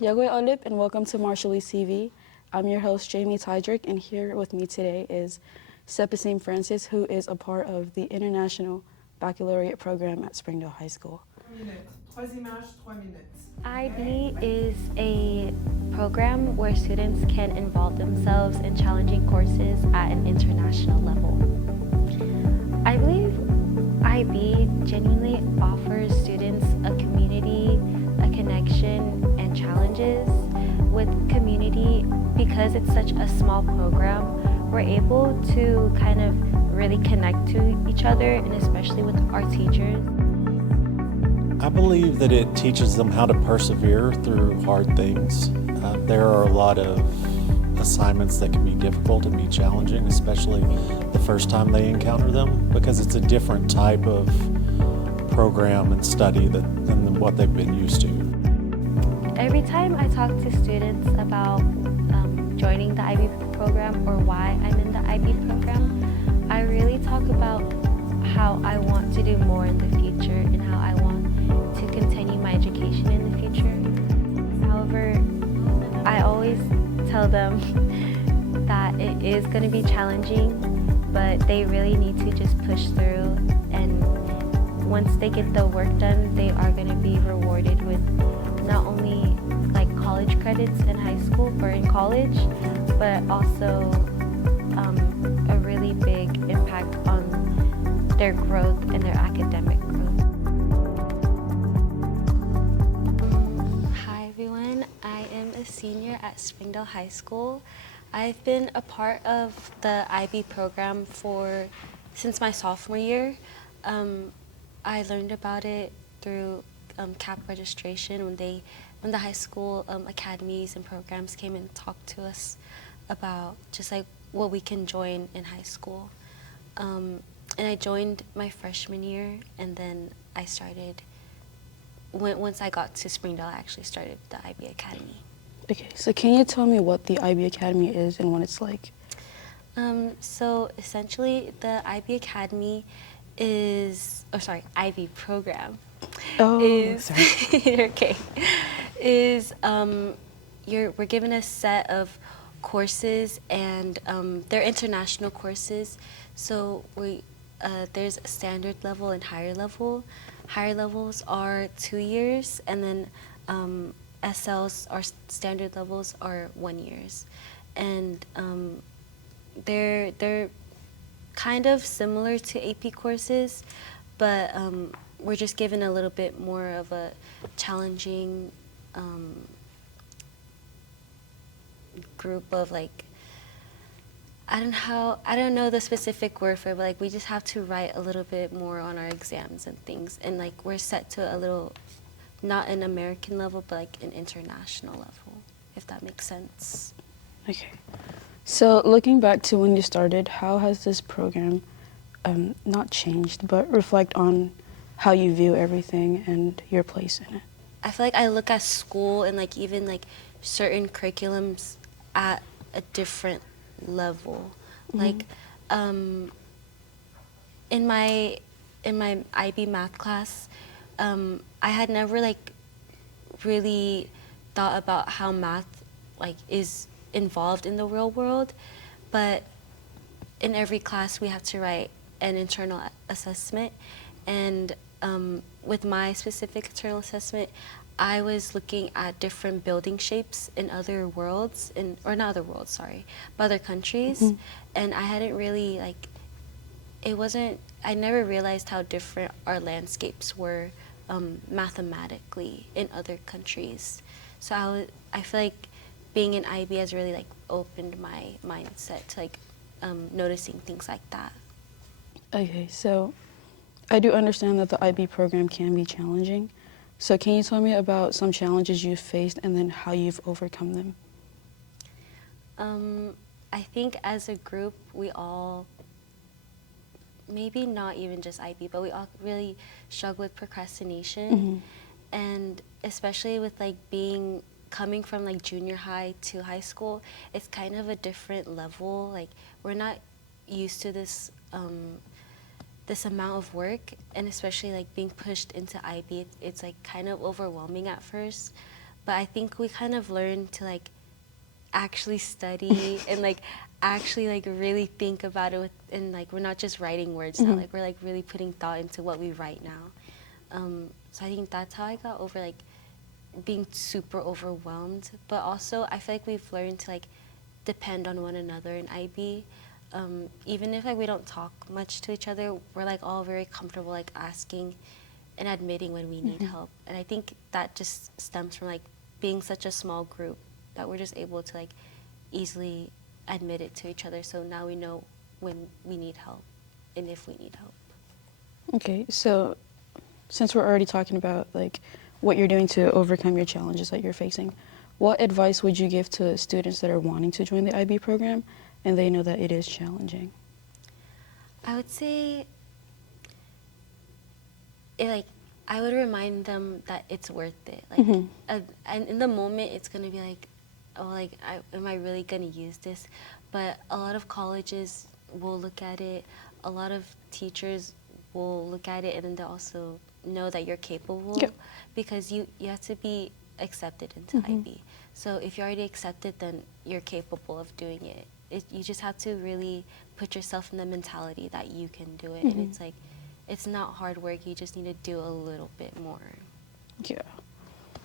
Yagwe Olip and welcome to Marshallese TV. I'm your host Jamie Tydrick, and here with me today is Sepesim Francis, who is a part of the International Baccalaureate program at Springdale High School. IB is a program where students can involve themselves in challenging courses at an international level. I believe IB genuinely offers students a community, a connection, and challenges. With community, because it's such a small program, we're able to kind of really connect to each other, and especially with our teachers. I believe that it teaches them how to persevere through hard things. There are a lot of assignments that can be difficult and be challenging, especially the first time they encounter them, because it's a different type of program and study than what they've been used to. Every time I talk to students about joining the IB program or why I'm in the IB program, I really talk about how I want to do more in the future and how I want to continue my education in the future. However, I always tell them that it is going to be challenging, but they really need to just push through, and once they get the work done, they are going to be rewarded with not only like college credits in high school or in college, but also a really big impact on their growth and their academic growth. Hi everyone, I am a senior at Springdale High School. I've been a part of the IB program since my sophomore year. I learned about it through CAP registration when the high school academies and programs came and talked to us about just like what we can join in high school. And I joined my freshman year, and then I started, once I got to Springdale, I actually started the IB Academy. Okay, so can you tell me what the IB Academy is and what it's like? So essentially the IB Academy IB program sorry. Okay, we're given a set of courses, and they're international courses. So there's a standard level and higher level. Higher levels are 2 years, and then SLs, or standard levels, are 1 year. And they're kind of similar to AP courses, but we're just given a little bit more of a challenging group of like, I don't know the specific word for it, but like we just have to write a little bit more on our exams and things, and like we're set to a little, not an American level, but like an international level, if that makes sense. Okay. So looking back to when you started, how has this program not changed, but reflect on how you view everything and your place in it? I feel like I look at school and like even like certain curriculums at a different level. Mm-hmm. Like in my IB math class, I had never like really thought about how math like is involved in the real world, but in every class we have to write an internal assessment, and with my specific internal assessment, I was looking at different building shapes in other worlds, or not other worlds, sorry, but other countries, mm-hmm. And I hadn't really like, I never realized how different our landscapes were mathematically in other countries. So I feel like being in IB has really like opened my mindset to like noticing things like that. Okay, so I do understand that the IB program can be challenging. So can you tell me about some challenges you've faced and then how you've overcome them? I think as a group, we all, maybe not even just IB, but we all really struggle with procrastination. Mm-hmm. And especially with like coming from like junior high to high school, it's kind of a different level. Like we're not used to this amount of work, and especially like being pushed into IB, it's like kind of overwhelming at first. but I think we kind of learned to like actually study and like actually like really think about it and like we're not just writing words now, like we're like really putting thought into what we write now. So I think that's how I got over like being super overwhelmed, but also I feel like we've learned to like depend on one another in IB. Even if like we don't talk much to each other, we're like all very comfortable like asking and admitting when we need help. And I think that just stems from like being such a small group that we're just able to like easily admit it to each other. So now we know when we need help and if we need help. Okay, so since we're already talking about like what you're doing to overcome your challenges that you're facing, what advice would you give to students that are wanting to join the IB program and they know that it is challenging? I would say I would remind them that it's worth it. Like, and in the moment, it's gonna be like, oh, like, am I really gonna use this? But a lot of colleges will look at it. A lot of teachers will look at it, and then they'll also know that you're capable, because you have to be accepted into IB. So if you're already accepted, then you're capable of doing it. You just have to really put yourself in the mentality that you can do it, and it's like, it's not hard work, you just need to do a little bit more. Yeah.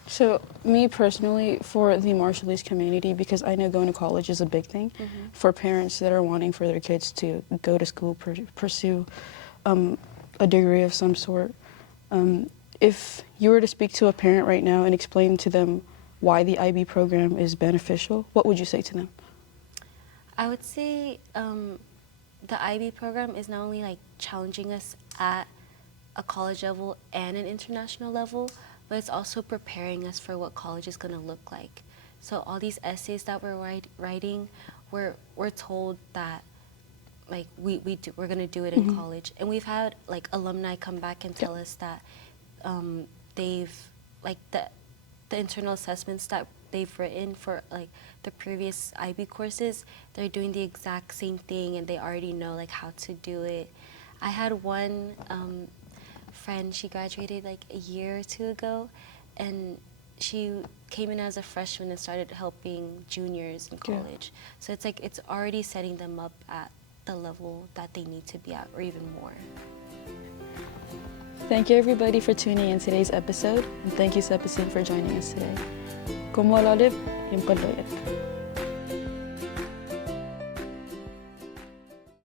So me personally, for the Marshallese community, because I know going to college is a big thing, for parents that are wanting for their kids to go to school, pursue a degree of some sort, if you were to speak to a parent right now and explain to them why the IB program is beneficial, what would you say to them? I would say the IB program is not only like challenging us at a college level and an international level, but it's also preparing us for what college is going to look like. So all these essays that we're writing, we're told that like we're going to do it in college. And we've had like alumni come back and tell us that they've like the internal assessments that they've written for like the previous IB courses, they're doing the exact same thing and they already know like how to do it. I had one friend, she graduated like a year or two ago, and she came in as a freshman and started helping juniors in college. So it's like it's already setting them up at the level that they need to be at, or even more. Thank you everybody for tuning in today's episode, and thank you Sepesim for joining us today. Como alib, yung